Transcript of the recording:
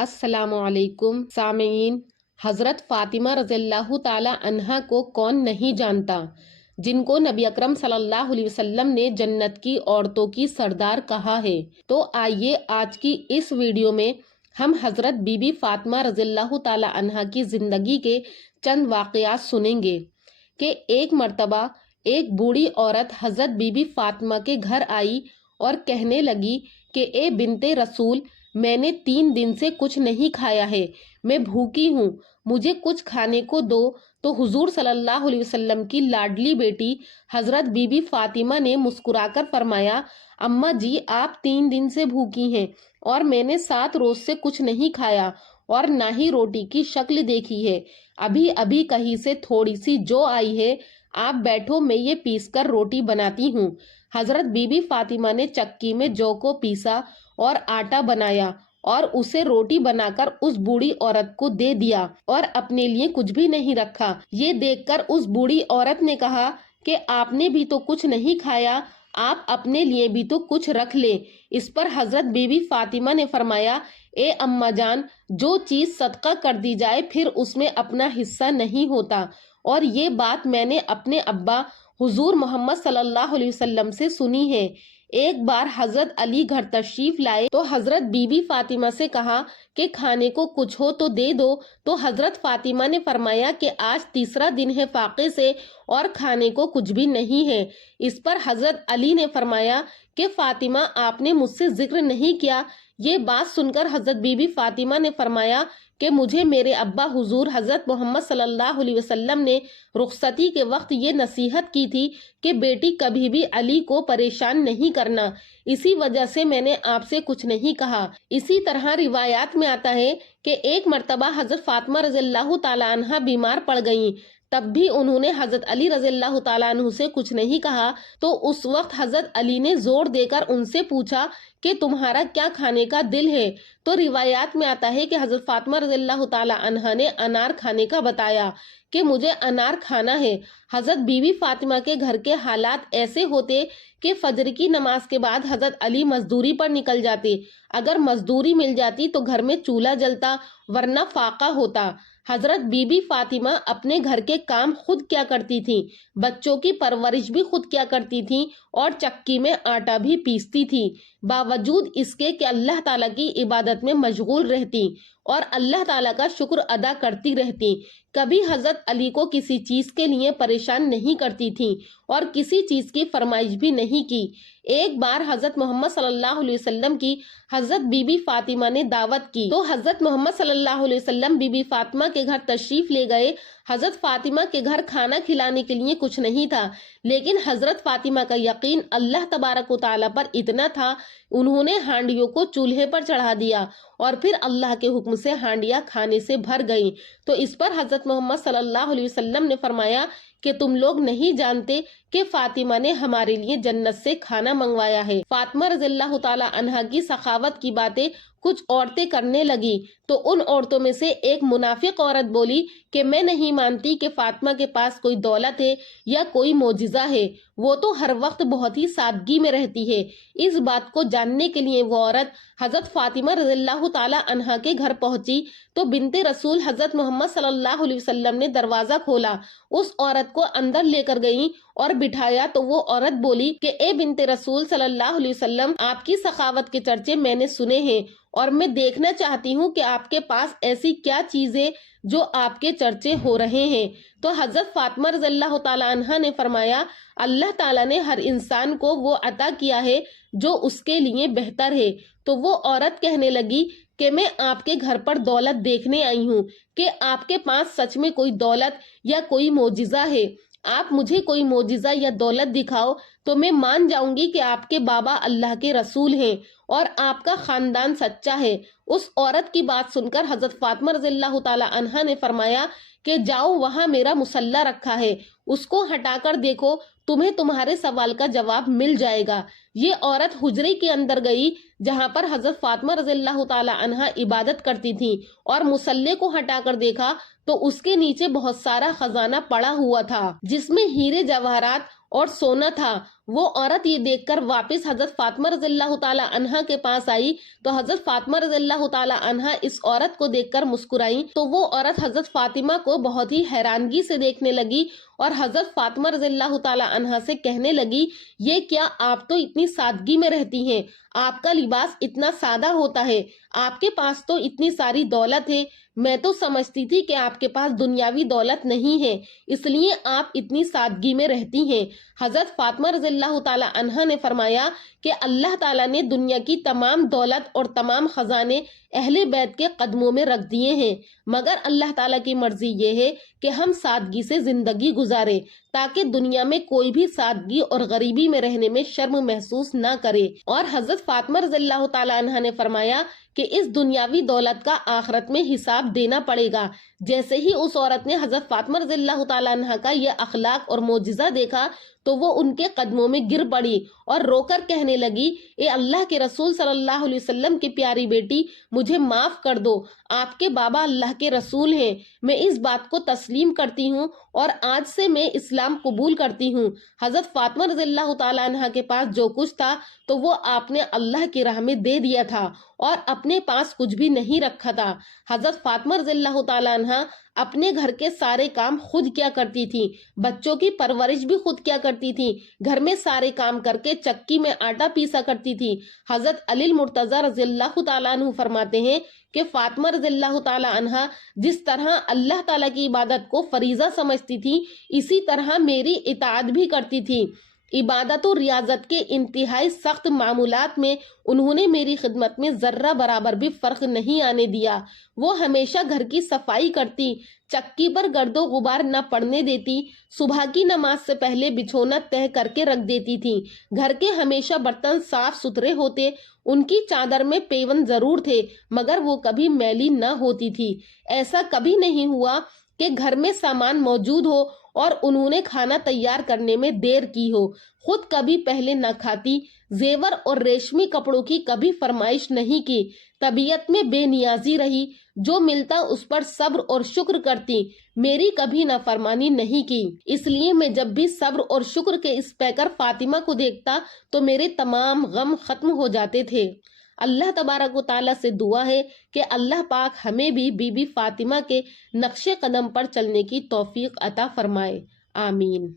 السلام علیکم سامعین۔ حضرت فاطمہ رضی اللہ تعالی عنہا کو کون نہیں جانتا، جن کو نبی اکرم صلی اللہ علیہ وسلم نے جنت کی عورتوں کی سردار کہا ہے۔ تو آئیے آج کی اس ویڈیو میں ہم حضرت بی بی فاطمہ رضی اللہ تعالی عنہا کی زندگی کے چند واقعات سنیں گے کہ ایک مرتبہ ایک بوڑھی عورت حضرت بی بی فاطمہ کے گھر آئی اور کہنے لگی کہ اے بنت رسول، میں نے 3 دن سے کچھ نہیں کھایا ہے، میں بھوکی ہوں، مجھے کچھ کھانے کو دو۔ تو حضور صلی اللہ علیہ وسلم کی لاڈلی بیٹی حضرت بی بی فاطمہ نے مسکرا کر فرمایا، اماں جی آپ 3 دن سے بھوکی ہیں اور میں نے 7 روز سے کچھ نہیں کھایا اور نہ ہی روٹی کی شکل دیکھی ہے، ابھی ابھی کہیں سے تھوڑی سی جو آئی ہے، آپ بیٹھو میں یہ پیس کر روٹی بناتی ہوں۔ حضرت بی بی فاطمہ نے چکی میں جو کو پیسا اور آٹا بنایا اور اسے روٹی بنا کر اس بوڑھی عورت کو دے دیا اور اپنے لیے کچھ بھی نہیں رکھا۔ یہ دیکھ کر اس بوڑھی عورت نے کہا کہ آپ نے بھی تو کچھ نہیں کھایا، آپ اپنے لیے بھی تو کچھ رکھ لیں۔ اس پر حضرت بی بی فاطمہ نے فرمایا، اے اماں جان، جو چیز صدقہ کر دی جائے پھر اس میں اپنا حصہ نہیں ہوتا، اور یہ بات میں نے اپنے ابا حضور محمد صلی اللہ علیہ وسلم سے سنی ہے۔ ایک بار حضرت علی گھر تشریف لائے تو حضرت بی بی فاطمہ سے کہا کہ کھانے کو کچھ ہو تو دے دو، تو حضرت فاطمہ نے فرمایا کہ آج تیسرا دن ہے فاقے سے اور کھانے کو کچھ بھی نہیں ہے۔ اس پر حضرت علی نے فرمایا کہ فاطمہ آپ نے مجھ سے ذکر نہیں کیا۔ یہ بات سن کر حضرت بی بی فاطمہ نے فرمایا کہ مجھے میرے ابا حضور حضرت محمد صلی اللہ علیہ وسلم نے رخصتی کے وقت یہ نصیحت کی تھی کہ بیٹی کبھی بھی علی کو پریشان نہیں کرنا، اسی وجہ سے میں نے آپ سے کچھ نہیں کہا۔ اسی طرح روایات میں آتا ہے کہ ایک مرتبہ حضرت فاطمہ رضی اللہ تعالیٰ عنہ بیمار پڑ گئیں، تب بھی انہوں نے حضرت علی رضی اللہ تعالیٰ عنہ سے کچھ نہیں کہا۔ تو اس وقت حضرت علی نے زور دے کر ان سے پوچھا کہ تمہارا کیا کھانے کا دل ہے؟ تو روایات میں آتا ہے کہ حضرت فاطمہ رضی اللہ تعالیٰ عنہ نے انار کھانے کا بتایا کہ مجھے انار کھانا ہے۔ حضرت بی بی فاطمہ کے گھر کے حالات ایسے ہوتے کہ فجر کی نماز کے بعد حضرت علی مزدوری پر نکل جاتے، اگر مزدوری مل جاتی تو گھر میں چولہا جلتا ورنہ فاقہ ہوتا۔ حضرت بی بی فاطمہ اپنے گھر کے کام خود کیا کرتی تھیں، بچوں کی پرورش بھی خود کیا کرتی تھیں اور چکی میں آٹا بھی پیستی تھی، باوجود اس کے کہ اللہ تعالیٰ کی عبادت میں مشغول رہتی اور اللہ تعالیٰ کا شکر ادا کرتی رہتی۔ کبھی حضرت علی کو کسی چیز کے لیے پریشان نہیں کرتی تھیں اور کسی چیز کی فرمائش بھی نہیں کی۔ ایک بار حضرت محمد صلی اللہ علیہ وسلم کی حضرت بی بی فاطمہ نے دعوت کی تو حضرت محمد صلی اللہ علیہ وسلم بی بی فاطمہ کے گھر تشریف لے گئے۔ حضرت فاطمہ کے گھر کھانا کھلانے کے لیے کچھ نہیں تھا، لیکن حضرت فاطمہ کا یقین اللہ تبارک و تعالیٰ پر اتنا تھا، انہوں نے ہانڈیوں کو چولہے پر چڑھا دیا اور پھر اللہ کے حکم سے ہانڈیاں کھانے سے بھر گئیں۔ تو اس پر حضرت محمد صلی اللہ علیہ وسلم نے فرمایا کہ تم لوگ نہیں جانتے کہ فاطمہ نے ہمارے لیے جنت سے کھانا منگوایا ہے۔ فاطمہ رضی اللہ تعالی عنہا کی سخاوت کی باتیں کچھ عورتیں کرنے لگی تو ان عورتوں میں سے ایک منافق عورت بولی کہ میں نہیں مانتی کہ فاطمہ کے پاس کوئی دولت ہے یا کوئی معجزہ ہے، وہ تو ہر وقت بہت ہی سادگی میں رہتی ہے۔ اس بات کو جاننے کے لیے وہ عورت حضرت فاطمہ رضی اللہ تعالی عنہا کے گھر پہنچی تو بنت رسول حضرت محمد صلی اللہ علیہ وسلم نے دروازہ کھولا، اس عورت کو اندر لے کر گئیں اور بٹھایا تو وہ عورت بولی کہ اے بنت رسول صلی اللہ علیہ وسلم، آپ کی سخاوت کے چرچے میں نے سنے ہیں اور میں دیکھنا چاہتی ہوں کہ آپ کے پاس ایسی کیا چیز ہے جو آپ کے چرچے ہو رہے ہیں۔ تو حضرت فاطمہ رضی اللہ تعالی عنہا نے فرمایا، اللہ تعالیٰ نے ہر انسان کو وہ عطا کیا ہے جو اس کے لیے بہتر ہے۔ تو وہ عورت کہنے لگی کہ میں آپ کے گھر پر دولت دیکھنے آئی ہوں کہ آپ کے پاس سچ میں کوئی دولت یا کوئی معجزہ ہے، آپ مجھے کوئی معجزہ یا دولت دکھاؤ تو میں مان جاؤں گی کہ آپ کے بابا اللہ کے رسول ہیں اور آپ کا خاندان سچا ہے۔ اس عورت کی بات سن کر حضرت فاطمہ رضی اللہ تعالی عنہا نے فرمایا کہ جاؤ، وہاں میرا مسلح رکھا ہے، اس کو ہٹا کر دیکھو، تمہیں تمہارے سوال کا جواب مل جائے گا۔ یہ عورت حجرے کے اندر گئی جہاں پر حضرت فاطمہ رضی اللہ تعالی عنہا عبادت کرتی تھی اور مسلح کو ہٹا کر دیکھا تو اس کے نیچے بہت سارا خزانہ پڑا ہوا تھا جس میں ہیرے جواہرات اور سونا تھا۔ وہ عورت یہ دیکھ کر واپس حضرت فاطمہ رضی اللہ تعالی عنہا کے پاس آئی تو حضرت فاطمہ رضی اللہ تعالی عنہا اس عورت کو دیکھ کر مسکرائی تو وہ عورت حضرت فاطمہ کو بہت ہی حیرانگی سے دیکھنے لگی اور حضرت فاطمہ رضی اللہ تعالی عنہا سے کہنے لگی، یہ کیا آپ تو اتنی سادگی میں رہتی ہیں، آپ کا لباس اتنا سادہ ہوتا ہے، آپ کے پاس تو اتنی ساری دولت ہے، میں تو سمجھتی تھی کہ آپ کے پاس دنیاوی دولت نہیں ہے، اس لیے آپ اتنی سادگی میں رہتی ہیں۔ حضرت فاطمہ رضی اللہ تعالی عنہا نے فرمایا کہ اللہ تعالیٰ نے دنیا کی تمام دولت اور تمام خزانے اہل بیت کے قدموں میں رکھ دیے ہیں، مگر اللہ تعالیٰ کی مرضی یہ ہے کہ ہم سادگی سے زندگی گزارے تاکہ دنیا میں کوئی بھی سادگی اور غریبی میں رہنے میں شرم محسوس نہ کرے۔ اور حضرت فاطمہ رضی اللہ تعالی عنہا نے فرمایا کہ اس دنیاوی دولت کا آخرت میں حساب دینا پڑے گا۔ جیسے ہی اس عورت نے حضرت فاطمہ رضی اللہ تعالی عنہا کا یہ اخلاق اور معجزہ دیکھا تو وہ ان کے قدموں میں گر پڑی اور رو کر کہنے لگی، اے اللہ کے رسول صلی اللہ علیہ وسلم کی پیاری بیٹی، مجھے معاف کر دو، آپ کے بابا اللہ کے رسول ہیں، میں اس بات کو تسلیم کرتی ہوں اور آج سے میں اسلام قبول کرتی ہوں۔ حضرت فاطمہ رضی اللہ تعالی عنہا کے پاس جو کچھ تھا تو وہ آپ نے اللہ کی راہ میں دے دیا تھا اور اپنے پاس کچھ بھی نہیں رکھا تھا۔ حضرت فاطمہ رضی اللہ تعالی عنہا اپنے گھر کے سارے کام خود کیا کرتی تھی، بچوں کی پرورش بھی خود کیا کرتی تھی، گھر میں سارے کام کر کے چکی میں آٹا پیسا کرتی تھی۔ حضرت علی المرتضی رضی اللہ تعالیٰ عنہ فرماتے ہیں کہ فاطمہ رضی اللہ تعالیٰ عنہا جس طرح اللہ تعالیٰ کی عبادت کو فریضہ سمجھتی تھی، اسی طرح میری اطاعت بھی کرتی تھی۔ عبادت و ریاضت کے انتہائی سخت معمولات میں انہوں نے میری خدمت میں ذرہ برابر بھی فرق نہیں آنے دیا۔ وہ ہمیشہ گھر کی صفائی کرتی، چکی پر گرد و غبار نہ پڑنے دیتی، صبح کی نماز سے پہلے بچھونا تہہ کر کے رکھ دیتی تھی، گھر کے ہمیشہ برتن صاف ستھرے ہوتے، ان کی چادر میں پیون ضرور تھے مگر وہ کبھی میلی نہ ہوتی تھی۔ ایسا کبھی نہیں ہوا کہ گھر میں سامان موجود ہو اور انہوں نے کھانا تیار کرنے میں دیر کی ہو، خود کبھی پہلے نہ کھاتی، زیور اور ریشمی کپڑوں کی کبھی فرمائش نہیں کی، طبیعت میں بے نیازی رہی، جو ملتا اس پر صبر اور شکر کرتی، میری کبھی نافرمانی نہیں کی۔ اس لیے میں جب بھی صبر اور شکر کے اس پیکر فاطمہ کو دیکھتا تو میرے تمام غم ختم ہو جاتے تھے۔ اللہ تبارک و تعالیٰ سے دعا ہے کہ اللہ پاک ہمیں بھی بی بی فاطمہ کے نقش قدم پر چلنے کی توفیق عطا فرمائے، آمین۔